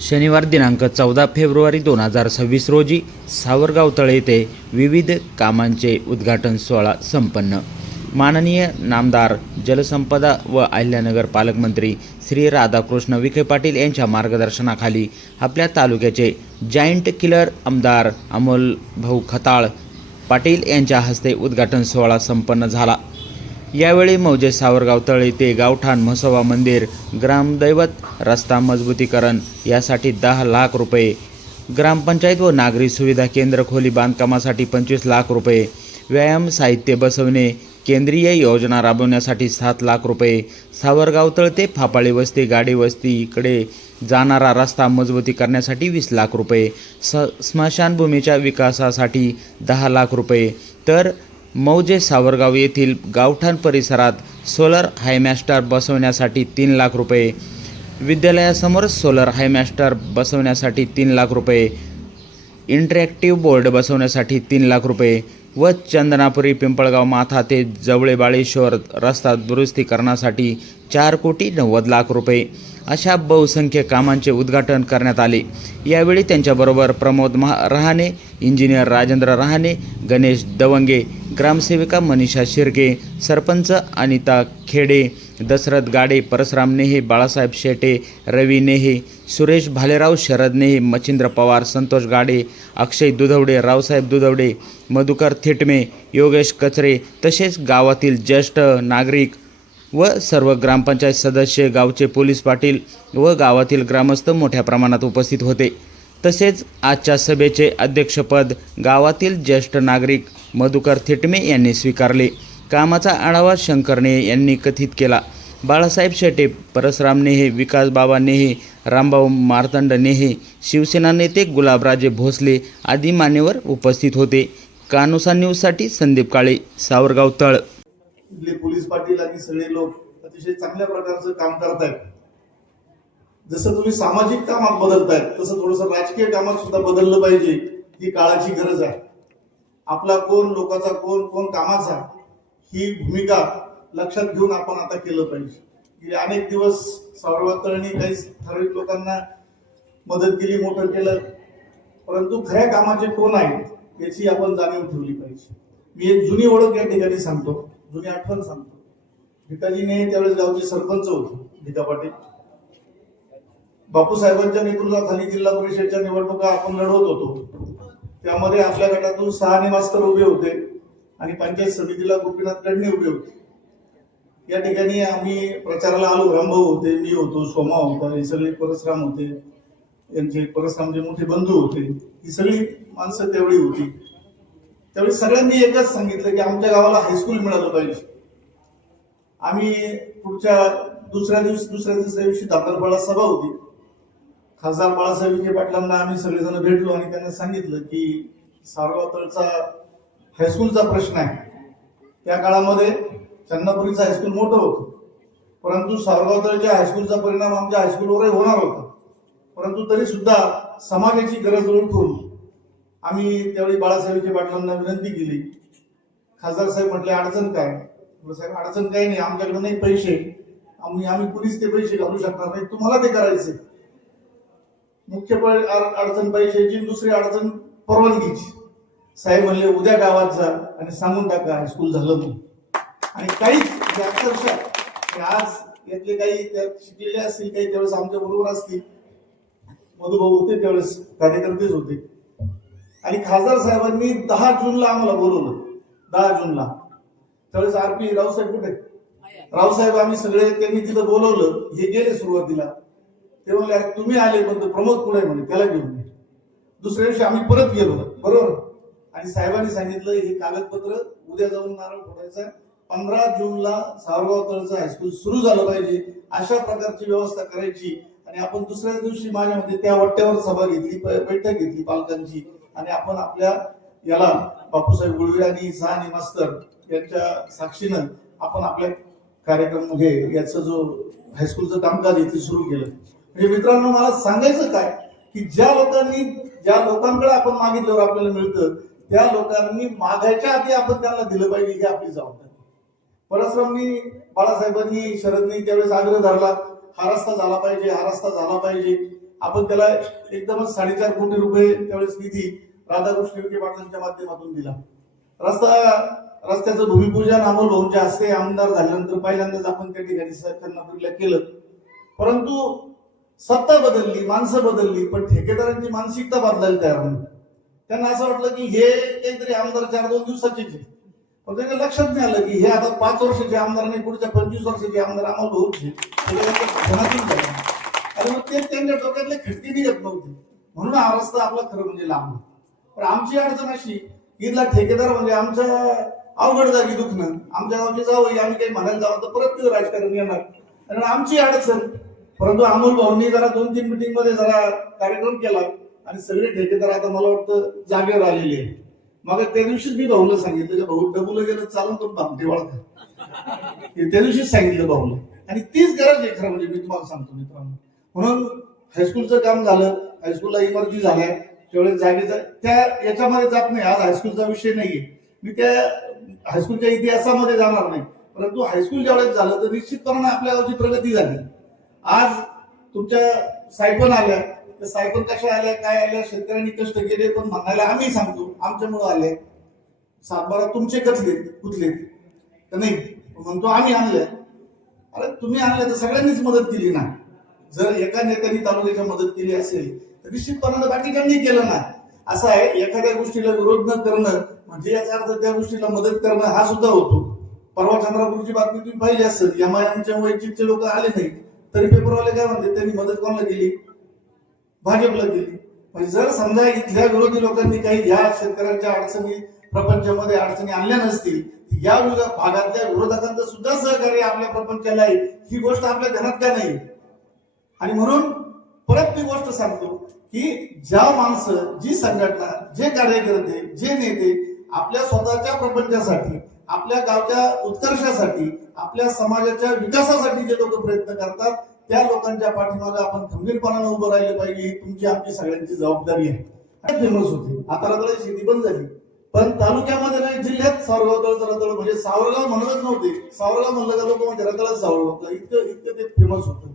शनिवार दिनांक चौदा फेब्रुवारी दोन हजार सव्वीस रोजी सावरगाव तळे येथे विविध कामांचे उद्घाटन सोहळा संपन्न. माननीय नामदार जलसंपदा व अहिल्यानगर पालकमंत्री श्री राधाकृष्ण विखे पाटील यांच्या मार्गदर्शनाखाली आपल्या तालुक्याचे जायंट किलर आमदार अमोल भाऊ खताळ पाटील यांच्या हस्ते उद्घाटन सोहळा संपन्न झाला. यावेळी मौजे सावरगाव येथे गावठाण म्हसोबा मंदिर ग्रामदैवत रस्ता मजबूतीकरण यासाठी दहा लाख रुपये. ग्रामपंचायत व नागरी सुविधा केंद्र खोली बांधकामासाठी पंचवीस लाख रुपये. व्यायाम साहित्य बसवणे केंद्रीय योजना राबवण्यासाठी सात लाख रुपये. सावरगाव तळ ते फापाळी वस्ती गाडी वस्तीकडे जाणारा रस्ता मजबूती करण्यासाठी वीस लाख रुपये. स स्मशानभूमीच्या विकासासाठी दहा लाख रुपये. तर मौजे सावरगाव येथील गावठाण परिसरात सोलर हायमॅस्टर बसवण्यासाठी तीन लाख रुपये विद्यालयासमोर सोलर हायमॅस्टर बसवण्यासाठी तीन लाख रुपये इंटरॅक्टिव्ह बोर्ड बसवण्यासाठी तीन लाख रुपये व चंदनापुरी पिंपळगाव माथा ते जवळे बाळेश्वर रस्ता दुरुस्तीकरणासाठी चार कोटी नव्वद लाख रुपये अशा बहुसंख्य कामांचे उद्घाटन करण्यात आले. यावेळी त्यांच्याबरोबर प्रमोद महा रहाणे इंजिनियर राजेंद्र रहाणे गणेश दवंगे ग्रामसेविका मनीषा शिर्गे सरपंच अनिता खेडे दशरथ गाडे परसराम नेहे बाळासाहेब शेटे रवी नेहे सुरेश भालेराव शरद नेहे मच्छिंद्र पवार संतोष गाडे अक्षय दुधवडे रावसाहेब दुधवडे मधुकर थिटमे योगेश कचरे तसेच गावातील ज्येष्ठ नागरिक व सर्व ग्रामपंचायत सदस्य गावचे पोलीस पाटील व गावातील ग्रामस्थ मोठ्या प्रमाणात उपस्थित होते. तसेच आजच्या सभेचे अध्यक्षपद गावातील ज्येष्ठ नागरिक मधुकर थिटमे यांनी स्वीकारले. कामाचा आढावा शंकरने यांनी कथित केला. बाळासाहेब शेटे परसराम नेहे विकासबाबा नेहे रामभाऊ मार्तंड नेहे शिवसेना नेते गुलाबराजे भोसले आदी मान्यवर उपस्थित होते. कानुसा न्यूजसाठी संदीप काळे सावरगाव तळ. पोलीस पाटील आणि सगळे लोक अतिशय चांगल्या प्रकारचं काम करतायत. जसं तुम्ही सामाजिक कामात बदलतायत तसं थोडस राजकीय कामात सुद्धा बदललं पाहिजे ही काळाची गरज आहे. आपला कोण लोकाचा कोण कोण कामाचा ही भूमिका लक्षात घेऊन आपण आता केलं पाहिजे. गेले अनेक दिवस सावरवातळणी काही ठराविक लोकांना मदत केली मोठं केलं परंतु खऱ्या कामाचे कोण आहेत याची आपण जाणीव ठेवली पाहिजे. मी एक जुनी ओळख या ठिकाणी सांगतो जुनी आठवण सांगतो. भिकाजीने त्यावेळेस गावचे सरपंच होते भिका पाटील. बापूसाहेबांच्या नेतृत्वाखाली जिल्हा परिषदच्या निवडणुका आपण लढवत होतो. त्यामध्ये आपल्या गटातून सहा निवास्तर उभे होते आणि पंचायत समितीला गोपीनाथ कडणे उभे होते. या ठिकाणी आम्ही प्रचाराला आलो. रामभाऊ होते मी होतो सोमा होता हे सगळे परसराम होते यांचे परसरामचे मोठे बंधू होते ही सगळी माणसं त्यावेळी होती. त्यावेळी सगळ्यांनी एकच सांगितलं की आमच्या गावाला हायस्कूल मिळालं पाहिजे. आम्ही पुढच्या दुसऱ्या दिवशी दुसऱ्या तिसऱ्या दिवशी दादरपाडा सभा होती. खासदार बाळासाहेब विखे पाटलांना आम्ही सगळेजण भेटलो आणि त्यांना सांगितलं की सारगावतळचा हायस्कूलचा प्रश्न आहे. त्या काळामध्ये चन्नापुरीचं हायस्कूल मोठं होतं. परंतु सारगावतळच्या हायस्कूलचा परिणाम आमच्या हायस्कूलवरही होणार होता. परंतु तरी सुद्धा समाजाची गरज ओळखून आम्ही त्यावेळी बाळासाहेब विखे पाटलांना विनंती केली. खासदार साहेब म्हटले अडचण काय? साहेब अडचण काही नाही आमच्याकडे नाही पैसे. आम्ही आम्ही कुणीच ते पैसे घालू शकणार नाही. तुम्हाला ते करायचे मुख्य अडचण पैशाची दुसरी अडचण परवानगीची. साहेब म्हणले उद्या गावात जा आणि सांगून टाका हायस्कूल झालं म्हणून. आणि काहीच अक्षरशः आज यातले काही त्यात शिकलेले असतील काही त्यावेळेस आमच्या बरोबर असतील. मधुभाऊ होते त्यावेळेस कार्यकर्तेच होते. आणि खासदार साहेबांनी दहा जूनला आम्हाला बोलवलं. दहा जूनला. त्यावेळेस आर पी रावसाहेब कुठे? रावसाहेब आम्ही सगळे त्यांनी तिथं बोलवलं. हे गेले सुरुवातीला. ते म्हणले "अरे, तुम्ही आले पण प्रमोद कुठे आहे?" म्हणे त्याला घेऊन दुसऱ्या दिवशी आम्ही परत गेलो बरोबर? आणि साहेबांनी सांगितलं हे कागदपत्र उद्या जाऊन नारळ फोडायचा पंधरा जूनला सावरगाव तळचं हायस्कूल सुरू झालं पाहिजे. अशा प्रकारची व्यवस्था करायची. आणि आपण दुसऱ्या दिवशी माझ्या मते त्या वट्ट्यावर सभा घेतली बैठक घेतली पालकांची. आणि आपण आपल्या याला बापूसाहेब गुळवे आणि सहानी मास्तर यांच्या साक्षीनं आपण आपल्या कार्यक्रम म्हणजे याचं जो हायस्कूलचं कामकाज इथे सुरू केलं. म्हणजे मित्रांनो मला सांगायचं काय की ज्या लोकांनी ज्या लोकांकडे आपण मागितल्यावर आपल्याला मिळतं त्या लोकांनी मागायच्या आधी आपण त्यांना दिलं पाहिजे ही आपली जबाबदारी. परश्रमनी बाळासाहेबांनी शरदनी त्यावेळेस आग्रह धरला हा रस्ता झाला पाहिजे हा रस्ता झाला पाहिजे. आपण त्याला एकदमच साडेचार कोटी रुपये त्यावेळेस निधी राधाकृष्ण विखे पाटलांच्या माध्यमातून दिला. रस्ता रस्त्याचं भूमिपूजन अमोल भाऊंच्या हस्ते आमदार झाल्यानंतर पहिल्यांदाच आपण त्या ठिकाणी त्यांना केलं. परंतु सत्ता बदलली माणसं बदलली पण ठेकेदारांची मानसिकता बदलायला तयार नाही. त्यांना असं वाटलं की हे काहीतरी आमदार चार दोन दिवसाचेच आहे. पण त्यांना लक्षात नाही आलं की हे आता पाच वर्षाचे आमदार नाही पुढच्या पंचवीस वर्षाचे आमदार आम्हाला भाऊचे आणि मग ते त्यांच्या डोक्यातले खटके निघत नव्हते. म्हणून हा रस्ता आपला खरं म्हणजे लांब पण आमची अडचण अशी इथला ठेकेदार म्हणजे आमच्या अवघड जागी दुखणं. आमच्या गावची जावं आम्ही काही म्हणायला जावं तर परत राजकारण येणार. कारण आमची अडचण परंतु अमोल भाऊंनी जरा दोन तीन मिटिंगमध्ये जरा कार्यक्रम केला आणि सगळे ठेकेदार आता मला वाटतं जागेवर आलेले आहे मग त्या दिवशीच मी भाऊला सांगितलं की भाऊ डबुल गेलं चालून तो भामटे वाळका त्या दिवशीच सांगितलं भाऊला आणि तीच गरज आहे खरं म्हणजे मी तुम्हाला सांगतो मित्रांनो. म्हणून हायस्कूलचं काम झालं हायस्कूलला इमारती झाल्या त्यावेळेस जागेचा त्या याच्यामध्ये जात नाही. आज हायस्कूलचा विषय नाहीये. मी त्या हायस्कूलच्या इतिहासामध्ये जाणार नाही. परंतु हायस्कूल ज्यावेळेस झालं तर निश्चितपणे आपल्या गावची प्रगती झाली. आज तुमच्या सायकल आल्या त्या सायकल कशा आल्या काय आल्या शेतकऱ्यांनी कष्ट केले पण म्हणायला आम्ही सांगतो आमच्यामुळं आले. सातबारा तुमचे कचलेत कुचलेत तर नाही म्हणतो आम्ही आणल्या अरे तुम्ही आणल्या तर सगळ्यांनीच मदत केली ना. जर एका नेत्याने तालुक्याच्या मदत केली असेल तर निश्चितपणानं बाकीच्यांनी केलं ना. असं आहे एखाद्या गोष्टीला विरोध न करणं म्हणजे याचा अर्थ त्या गोष्टीला मदत करणं हा सुद्धा होतो. परवा चंद्रपूरची बातमी तुम्ही पाहिली असेल एमआयएमच्या आय एमच्या लोक आले नाहीत. तरी पेपरवाले काय म्हणते त्यांनी मदत कोणाला केली? भाजपला दिली म्हणजे जर समजा इथल्या विरोधी लोकांनी काही या शेतकऱ्यांच्या अडचणी प्रपंचामध्ये अडचणी आणल्या नसतील या भागातल्या विरोधकांचं सुद्धा सहकार्य आपल्या प्रपंचाला आहे. ही गोष्ट आपल्या ध्यानात का नाही? आणि म्हणून परत मी गोष्ट सांगतो की ज्या माणसं जी संघटना जे कार्यकर्ते जे नेते आपल्या स्वतःच्या प्रपंचासाठी आपल्या गावच्या उत्कर्षासाठी आपल्या समाजाच्या विकासासाठी जे लोक प्रयत्न करतात त्या लोकांच्या पाठीमागे आपण खंबीरपणानं उभं राहिलं पाहिजे ही तुमची आमची सगळ्यांची जबाबदारी आहे. फेमस होते. आता रताळी शेती बंद झाली. पण तालुक्यामध्ये नाही जिल्ह्यात सावरगाव तळ रताळ म्हणजे सावरगाव म्हणतच नव्हते. सावरगाव म्हणलं का लोक म्हणजे रताळच सावरगाव इतकं इतकं ते फेमस होतं.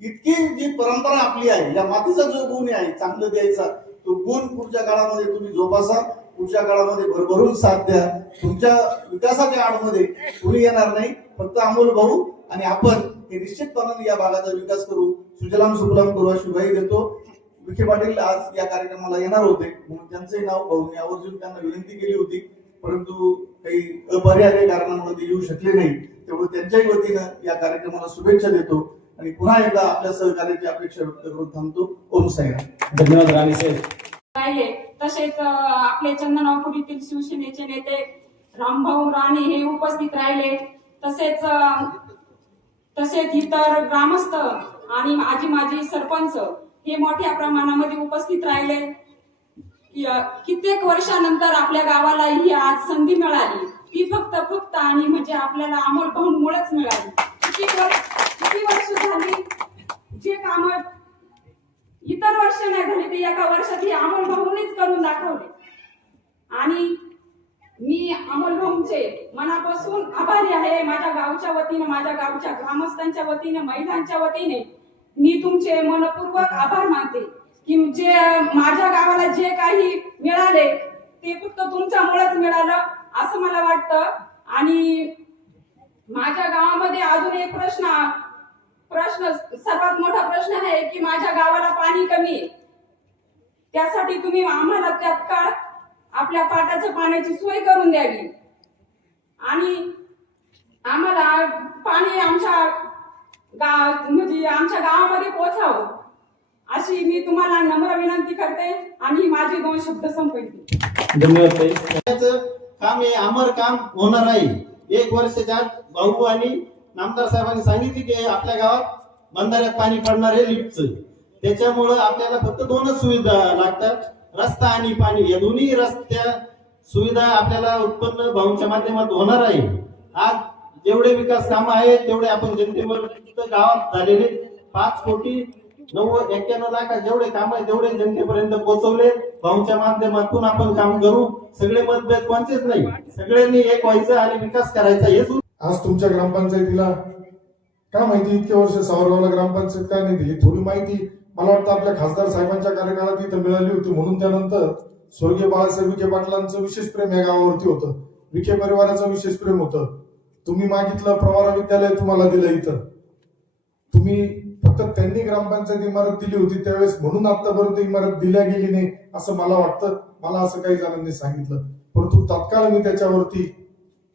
इतकी जी परंपरा आपली आहे या मातीचा जो गुण आहे चांगलं द्यायचा तो गुण पुढच्या काळामध्ये तुम्ही जोपासा. पुढच्या काळामध्ये भरभरून साथ द्या. तुमच्या विकासाच्या आडमध्ये कुणी येणार नाही फक्त अमोल भाऊ आणि आपण हे निश्चितपणाने या भागाचा विकास करू. सुजलाम सुफलाम करू अशी ग्वाही देतो. विखे पाटील आज या कार्यक्रमाला येणार होते. म्हणून त्यांचंही नाव भाऊंनी आवर्जून त्यांना विनंती केली होती. परंतु काही अपरिहार्य कारणामुळे ते येऊ शकले नाही. त्यामुळे त्यांच्याही वतीनं या कार्यक्रमाला शुभेच्छा देतो. आणि पुन्हा एकदा आपल्या सहकार्याची अपेक्षा व्यक्त करून थांबतो. ओम साईराम. धन्यवाद राणी साहेब. राहिले तसेच आपले आपले चंदनापुरीतील शिवसेनेचे नेते रामभाऊ राणे हे उपस्थित राहिले. तसेच तसेच इतर ग्रामस्थ आणि आजी माजी सरपंच हे मोठ्या प्रमाणामध्ये उपस्थित राहिले. कित्येक वर्षानंतर आपल्या गावाला ही आज संधी मिळाली. ती फक्त फक्त आणि म्हणजे आपल्याला अमोल भाऊंमुळेच मिळाली. किती वर्ष किती वर्ष झाली? जे काम इतर वर्ष नाही झाली ते एका वर्षात हे अमोल करून दाखवले. आणि मी अमोल मनापासून आभारी आहे. माझ्या गावच्या वतीने माझ्या गावच्या ग्रामस्थांच्या वतीने महिलांच्या वतीने मी तुमचे मनपूर्वक आभार मानते की जे माझ्या गावाला जे काही मिळाले ते फक्त तुमच्यामुळेच मिळालं असं मला वाटतं. आणि माझ्या गावामध्ये अजून एक प्रश्न प्रश्न सर्वात मोठा प्रश्न आहे की माझ्या गावाला पाणी कमी आहे. त्यासाठी तुम्ही आम्हाला तत्काळ आपल्या पाटाच्या पाण्याची सोय करून द्यावी. आणि आम्हाला पाणी आमच्या गाव म्हणजे आमच्या गावामध्ये पोचावं. अशी मी तुम्हाला नम्र विनंती करते आणि माझे दोन शब्द संपवते. धन्यवाद काम हे अमर काम होणार आहे एक वर्षाच्या भाऊ आणि नामदार साहेबांनी सांगितले की आपल्या गावात बंधाऱ्यात पाणी पडणार आहे लिफ्टचं. त्याच्यामुळं आपल्याला फक्त दोनच सुविधा लागतात. रस्ता आणि पाणी. या दोन्ही रस्त्या सुविधा आपल्याला उत्पन्न भाऊच्या माध्यमात होणार आहे. आज जेवढे विकास काम आहेत तेवढे आपण जनतेवर गावात झालेले पाच कोटी नव्वद एक्क्याण्णव लाख जेवढे काम आहे तेवढे जनतेपर्यंत पोहोचवले भाऊच्या माध्यमातून आपण काम करू. सगळे मतभेद कोणतेच नाही. सगळ्यांनी एक व्हायचं आणि विकास करायचा हेच आज तुमच्या ग्रामपंचायतीला काय माहिती इतके वर्ष सावरगावला ग्रामपंचायत काय नाही दिली? थोडी माहिती मला वाटतं आपल्या खासदार साहेबांच्या कार्यकाळात इथं मिळाली होती. म्हणून त्यानंतर स्वर्गीय बाळासाहेब विखे पाटलांचं विशेष प्रेम या गावावरती होतं. विखे परिवाराचं विशेष प्रेम होतं. तुम्ही मागितलं प्रवारा विद्यालय तुम्हाला दिलं इथं. तुम्ही फक्त त्यांनी ग्रामपंचायत इमारत दिली होती त्यावेळेस म्हणून आतापर्यंत इमारत दिल्या गेली नाही असं मला वाटतं. मला असं काही जणांनी सांगितलं. परंतु तात्काळ मी त्याच्यावरती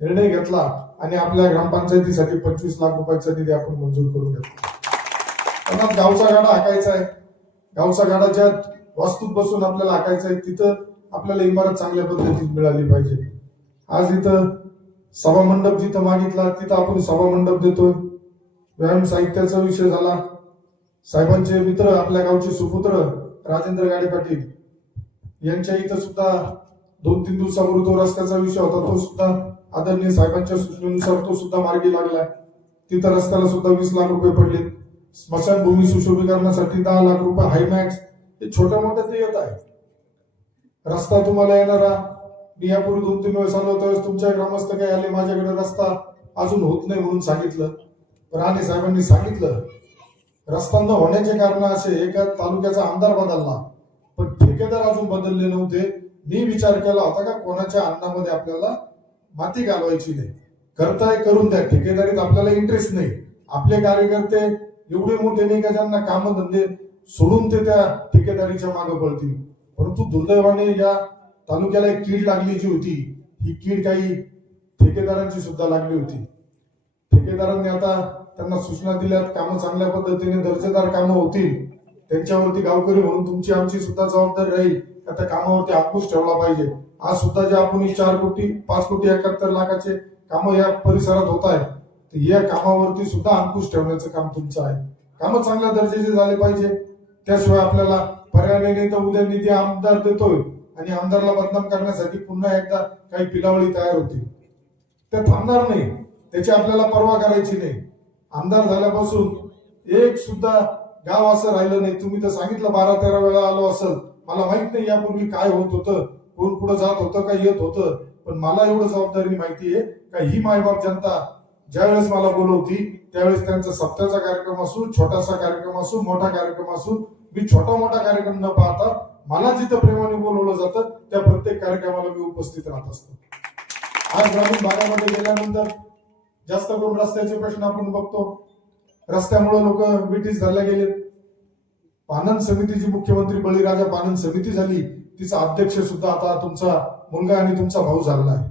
निर्णय घेतला. आणि आपल्या ग्रामपंचायतीसाठी पंचवीस लाख रुपयाचा निधी आपण मंजूर करून घेतो. त्यांना गावचा गाडा हाकायचा आहे. गावचा गाडा ज्या वास्तूत बसून आपल्याला हाकायचा आहे तिथं आपल्याला इमारत चांगल्या पद्धतीत मिळाली पाहिजे. आज इथं सभा मंडप जिथं मागितला तिथं आपण सभा मंडप देतोय. व्यायाम साहित्याचा विषय झाला. साहेबांचे मित्र आपल्या गावचे सुपुत्र राजेंद्र गाडे पाटील यांच्या इथं सुद्धा दोन तीन दिवसापूर्वी तो रस्त्याचा विषय होता तो सुद्धा आदरणीय साहेबांच्या सूचनेनुसार तो सुद्धा मार्गी लागलाय. तिथं रस्त्याला सुद्धा वीस लाख रुपये पडले स्मशानभूमी सुशोभीकरणासाठी दहा लाख रुपये हायमॅक्स हे छोट्या मोठ्या ते येत आहे. रस्ता तुम्हाला येणारा. मी यापूर्वी दोन तीन वेळेस आलो त्यावेळेस तुमच्या ग्रामस्थ काही आले माझ्याकडे रस्ता अजून होत नाही म्हणून सांगितलं. राणे साहेबांनी सांगितलं रस्ता न होण्याचे कारण असे एका तालुक्याचा आमदार बदलला. पण ठेकेदार अजून बदलले नव्हते. मी विचार केला होता का कोणाच्या अन्नामध्ये आपल्याला माती घालवायची नाही. करताय करून द्या. ठेकेदारीत आपल्याला इंटरेस्ट नाही. आपले कार्यकर्ते एवढे मोठे नाही का ज्यांना काम धंदे सोडून ते त्या ठेकेदारीच्या मागे पडतील परंतु दुर्दैवाने या तालुक्याला एक कीड लागली जी होती ही कीड काही ठेकेदारांची सुद्धा लागली होती. ठेकेदारांनी आता त्यांना सूचना दिल्यात कामं चांगल्या पद्धतीने दर्जेदार कामं होतील. त्यांच्यावरती गावकरी म्हणून तुमची आमची सुद्धा जबाबदारी राहील. आता त्या कामावरती अंकुश ठेवला पाहिजे. आज सुद्धा जे आपण चार कोटी पाच कोटी एकाहत्तर लाखाचे कामं या परिसरात होत आहे तर या कामावरती सुद्धा अंकुश ठेवण्याचं काम तुमचं आहे. कामं चांगल्या दर्जाचे झाले पाहिजे. त्याशिवाय आपल्याला पर्याय नाही तर उद्या निधी आमदार देतोय आणि आमदारला बदनाम करण्यासाठी पुन्हा एकदा काही पिलावळी तयार होतील. ते थांबणार नाही. त्याची आपल्याला पर्वा करायची नाही. आमदार झाल्यापासून एक सुद्धा गाव असं राहिलं नाही. तुम्ही तर सांगितलं बारा तेरा वेळा आलो असेल. मला माहीत नाही यापूर्वी काय होत होतं. कोण पुढे जात होतं का येत होतं पण मला एवढं जबाबदारी माहिती आहे का ही मायबाप जनता ज्यावेळेस मला बोलवती त्यावेळेस त्यांचा सप्त्याचा कार्यक्रम असू छोटासा कार्यक्रम असू मोठा कार्यक्रम असू मी छोटा मोठा कार्यक्रम न पाहता मला जिथं प्रेमाने बोलवलं जातं त्या प्रत्येक कार्यक्रमाला मी उपस्थित राहत असतो. आज ग्रामीण भागामध्ये गेल्यानंतर जास्त करून रस्त्याचे प्रश्न आपण बघतो. रस्त्यामुळे लोक ब्रिटिश धरल्या गेले पानन समितीची मुख्यमंत्री बळीराजा पानन समिती झाली. तिचा अध्यक्ष सुद्धा आता तुमचा मुलगा आणि तुमचा भाऊ झाला आहे.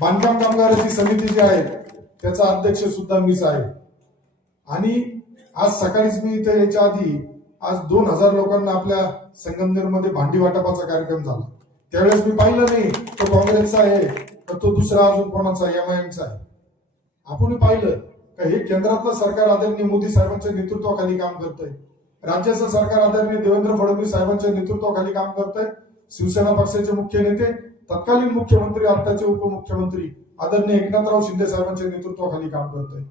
बांधकाम कामगाराची समिती जी आहे त्याचा अध्यक्ष सुद्धा मीच आहे. आणि आज सकाळीच मी इथे याच्या आधी आज दोन हजार लोकांना आपल्या संगमनेरमध्ये भांडी वाटपाचा कार्यक्रम झाला. त्यावेळेस मी पाहिलं नाही तो काँग्रेसचा आहे तर तो दुसरा अजून कोणाचा एम आय एमचा आहे. आपण पाहिलं का हे केंद्रातलं सरकार आदरणीय मोदी साहेबांच्या नेतृत्वाखाली काम करतंय. राज्याचं सरकार आदरणीय देवेंद्र फडणवीस साहेबांच्या नेतृत्वाखाली काम करतंय. शिवसेना पक्षाचे मुख्य नेते तत्कालीन मुख्यमंत्री आताचे उपमुख्यमंत्री आदरणीय एकनाथराव शिंदे साहेबांच्या नेतृत्वाखाली काम करतोय.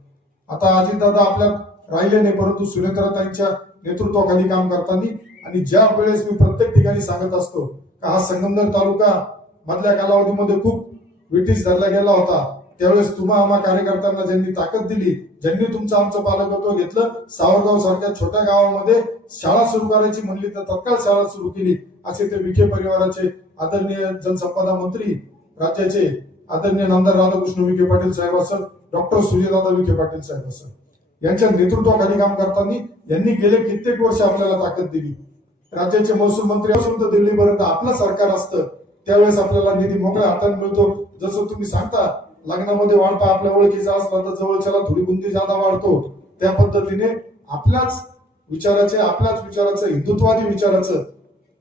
आता अजितदादा आपल्यात राहिले नाही परंतु सुरेंद्रताईंच्या नेतृत्वाखाली काम करताना आणि ज्या वेळेस मी प्रत्येक ठिकाणी सांगत असतो का हा संगमनेर तालुका मधल्या कालावधीमध्ये खूप ब्रिटिश धरला गेला होता त्यावेळेस तुम्हा आम्हा कार्यकर्त्यांना ज्यांनी ताकद दिली ज्यांनी तुमचं आमचं पालकत्व घेतलं सावरगाव सारख्या छोट्या गावामध्ये शाळा सुरू करायची म्हणली तर तत्काळ शाळा सुरू केली. असे ते विखे परिवाराचे आदरणीय जनसंपदा मंत्री राज्याचे आदरणीय नामदार राधाकृष्ण विखे पाटील साहेब असत डॉक्टर सुजयदादा विखे पाटील साहेब असत यांच्या नेतृत्वाखाली काम करताना यांनी गेले कित्येक वर्ष आपल्याला ताकद दिली. राज्याचे महसूल मंत्री असून तर दिल्लीपर्यंत आपलं सरकार असतं. त्यावेळेस आपल्याला निधी मोकळ्या हाताने मिळतो. जसं तुम्ही सांगता लग्नामध्ये वाढपा आपल्या ओळखीचा असला तर जवळच्याला थोडी बुंदी जादा वाढतो. त्या पद्धतीने आपल्याच विचाराचे आपल्याच विचाराचं हिंदुत्वादी विचाराचं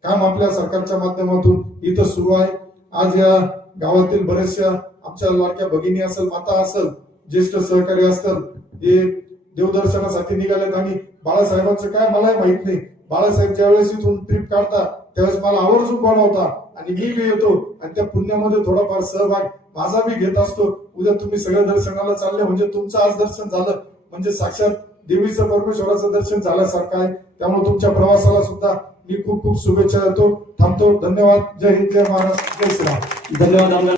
काम आपल्या सरकारच्या माध्यमातून इथं सुरू आहे. आज या गावातील बरेचशा आमच्या लाडक्या भगिनी असेल माता असेल ज्येष्ठ सहकारी असतात हे देवदर्शनासाठी निघालेत आणि बाळासाहेबांचं काय मलाही माहीत नाही. बाळासाहेब ज्यावेळेस इथून ट्रिप काढता त्यावेळेस मला आवर्जून बनवता आणि मी बी येतो आणि त्या पुण्यामध्ये थोडाफार सहभाग माझा बी घेत असतो. उद्या तुम्ही सगळं दर्शनाला चालले म्हणजे तुमचं आज दर्शन झालं. म्हणजे साक्षात देवीचं परमेश्वराचं दर्शन झाल्यासारखं आहे. त्यामुळे तुमच्या प्रवासाला सुद्धा मी खूप खूप शुभेच्छा देतो. थांबतो. धन्यवाद. जय हिंद जय महाराष्ट्र. जय श्रीराम. धन्यवाद.